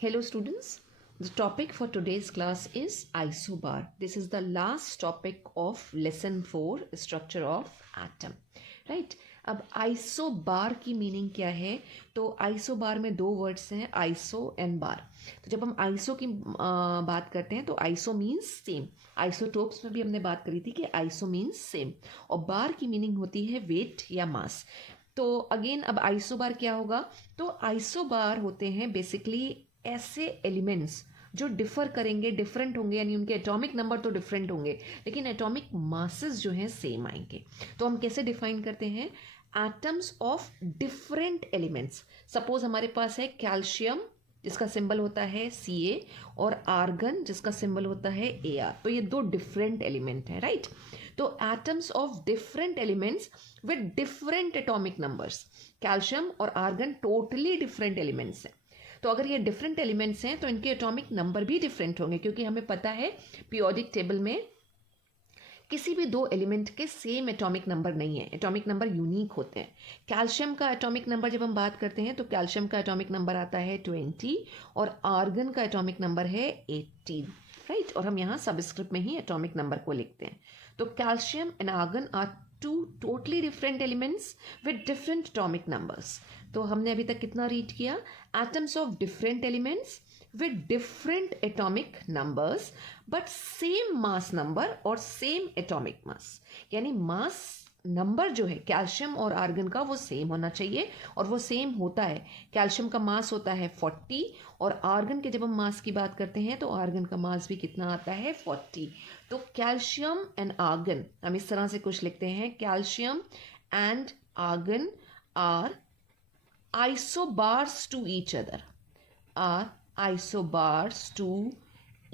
Hello students, the topic for today's class is isobar. This is the last topic of lesson 4 structure of atom. Right? अब isobar की meaning क्या है? तो isobar में दो words हैं, आइसो एंड बार. तो जब हम आइसो की बात करते हैं तो आइसो मीन्स सेम. आइसोटोप्स में भी हमने बात करी थी कि आइसो मीन्स सेम, और बार की मीनिंग होती है वेट या मास. तो अगेन अब आइसोबार क्या होगा? तो आइसोबार होते हैं बेसिकली ऐसे एलिमेंट्स जो डिफर करेंगे, डिफरेंट होंगे, यानी उनके एटॉमिक नंबर तो डिफरेंट होंगे लेकिन एटॉमिक मासेस जो हैं सेम आएंगे. तो हम कैसे डिफाइन करते हैं? Atoms of different elements. Suppose हमारे पास है कैल्शियम जिसका सिंबल होता है Ca और आर्गन जिसका सिंबल होता है Ar. तो ये दो डिफरेंट एलिमेंट है, राइट? तो atoms of different elements with different atomic numbers. Calcium और आर्गन टोटली डिफरेंट एलिमेंट्स हैं. तो अगर ये डिफरेंट एलिमेंट्स हैं तो इनके एटॉमिक नंबर भी डिफरेंट होंगे, क्योंकि हमें पता है पीरियोडिक टेबल में किसी भी दो एलिमेंट के सेम एटॉमिक नंबर नहीं है, एटॉमिक नंबर यूनिक होते हैं. कैल्शियम का एटॉमिक नंबर जब हम बात करते हैं तो कैल्शियम का एटॉमिक नंबर आता है 20 और आर्गन का एटॉमिक नंबर है 18, राइट? और हम यहाँ सबस्क्रिप्ट में ही एटॉमिक नंबर को लिखते हैं. तो calcium and argon are two totally different elements with different atomic numbers. तो हमने अभी तक कितना रीड किया? Atoms of different elements with different atomic numbers but same mass number और सेम एटॉमिक मास. यानी मास नंबर जो है कैल्शियम और आर्गन का वो सेम होना चाहिए, और वो सेम होता है. कैल्शियम का मास होता है 40 और आर्गन के जब हम मास की बात करते हैं तो आर्गन का मास भी कितना आता है? 40. तो कैल्शियम एंड आर्गन हम इस तरह से कुछ लिखते हैं, calcium and argon are isobars to each other, are isobars to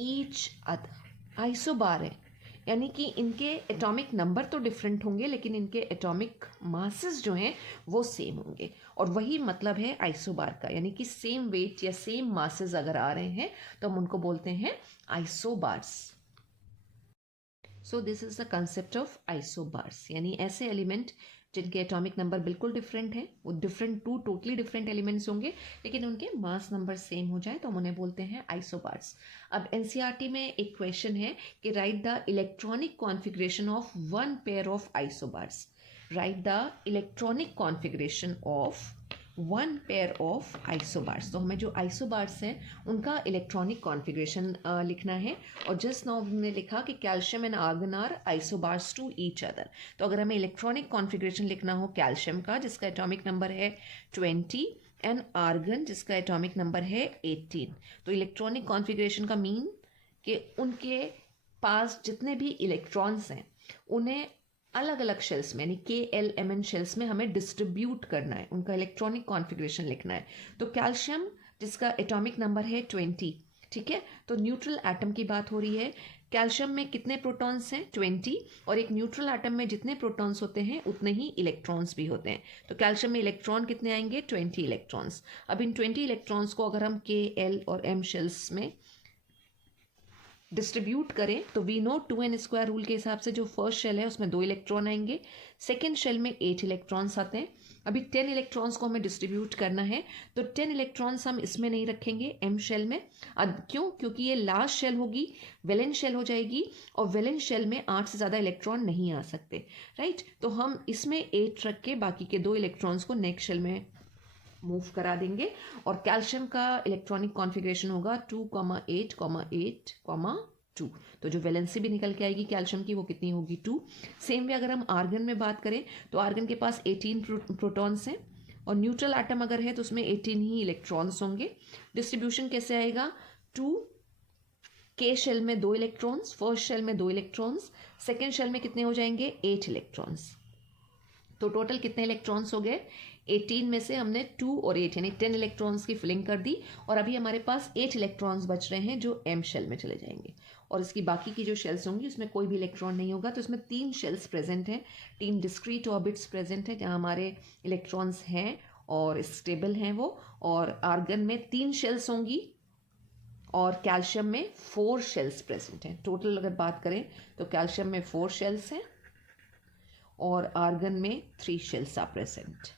each other. Isobar है यानी कि इनके एटॉमिक नंबर तो डिफरेंट होंगे लेकिन इनके एटॉमिक मासेस जो हैं वो सेम होंगे, और वही मतलब है आइसोबार का. यानी कि सेम वेट या सेम मासेस अगर आ रहे हैं तो हम उनको बोलते हैं isobars. So this is the concept of isobars, यानी ऐसे एलिमेंट जिनके एटॉमिक नंबर बिल्कुल डिफरेंट है, वो different two totally different elements होंगे लेकिन उनके मास नंबर सेम हो जाए तो हम उन्हें बोलते हैं आइसोबार्स. अब एनसीईआरटी में एक क्वेश्चन है कि right the electronic configuration of one pair of isobars. Right the electronic configuration of one pair of isobars. तो हमें जो आइसोबार्स हैं उनका इलेक्ट्रॉनिक कॉन्फ़िगरेशन लिखना है. और जस्ट नाउ हमने लिखा कि calcium and argon are isobars to each other. तो अगर हमें इलेक्ट्रॉनिक कॉन्फ़िगरेशन लिखना हो कैल्शियम का जिसका एटॉमिक नंबर है 20 एंड आर्गन जिसका एटॉमिक नंबर है 18, तो इलेक्ट्रॉनिक कॉन्फ़िगरेशन का मीन कि उनके पास जितने भी इलेक्ट्रॉन्स हैं उन्हें अलग अलग शेल्स में यानी KLMN शेल्स में हमें डिस्ट्रीब्यूट करना है, उनका इलेक्ट्रॉनिक कॉन्फ़िगरेशन लिखना है. तो कैल्शियम जिसका एटॉमिक नंबर है 20, ठीक है? तो न्यूट्रल एटम की बात हो रही है. कैल्शियम में कितने प्रोटॉन्स हैं? 20, और एक न्यूट्रल एटम में जितने प्रोटॉन्स होते हैं उतने ही इलेक्ट्रॉन्स भी होते हैं. तो कैल्शियम में इलेक्ट्रॉन कितने आएंगे? 20 इलेक्ट्रॉन्स. अब इन 20 इलेक्ट्रॉन्स को अगर हम KL और M शेल्स में डिस्ट्रीब्यूट करें तो वी नो 2n² रूल के हिसाब से जो फर्स्ट शेल है उसमें 2 इलेक्ट्रॉन आएंगे, सेकेंड शेल में 8 इलेक्ट्रॉन्स आते हैं. अभी 10 इलेक्ट्रॉन्स को हमें डिस्ट्रीब्यूट करना है तो 10 इलेक्ट्रॉन्स हम इसमें नहीं रखेंगे M शेल में. अब क्यों? क्योंकि ये लास्ट शेल होगी, वेलेंस शेल हो जाएगी, और वेलेंस शेल में 8 से ज़्यादा इलेक्ट्रॉन नहीं आ सकते, राइट? तो हम इसमें 8 रख के बाकी के 2 इलेक्ट्रॉन्स को नेक्स्ट शेल में मूव करा देंगे. और कैल्शियम का इलेक्ट्रॉनिक कॉन्फ़िगरेशन होगा 2,8,8,2. तो जो वैलेंसी भी निकल के आएगी कैल्शियम की वो कितनी होगी? 2. सेम वे अगर हम आर्गन में बात करें तो आर्गन के पास 18 प्रोटॉन्स हैं, और न्यूट्रल एटम अगर है तो उसमें 18 ही इलेक्ट्रॉन्स होंगे. डिस्ट्रीब्यूशन कैसे आएगा? 2 K शेल में 2 इलेक्ट्रॉन्स, फर्स्ट शेल में 2 इलेक्ट्रॉन्स, सेकेंड शेल में कितने हो जाएंगे? 8 इलेक्ट्रॉन्स. तो टोटल कितने इलेक्ट्रॉन्स हो गए? 18 में से हमने 2 और 8 यानी 10 इलेक्ट्रॉन्स की फिलिंग कर दी, और अभी हमारे पास 8 इलेक्ट्रॉन्स बच रहे हैं जो M शेल में चले जाएंगे. और इसकी बाकी की जो शेल्स होंगी उसमें कोई भी इलेक्ट्रॉन नहीं होगा. तो इसमें 3 शेल्स प्रेजेंट हैं, 3 डिस्क्रीट ऑर्बिट्स प्रेजेंट हैं जहाँ हमारे इलेक्ट्रॉन्स हैं और स्टेबल हैं वो. और आर्गन में 3 शेल्स होंगी और कैल्शियम में 4 शेल्स प्रेजेंट हैं. टोटल अगर बात करें तो कैल्शियम में 4 शेल्स हैं और आर्गन में 3 shells are present.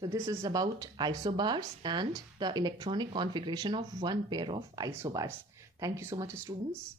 So this is about isobars and the electronic configuration of one pair of isobars. Thank you so much, students.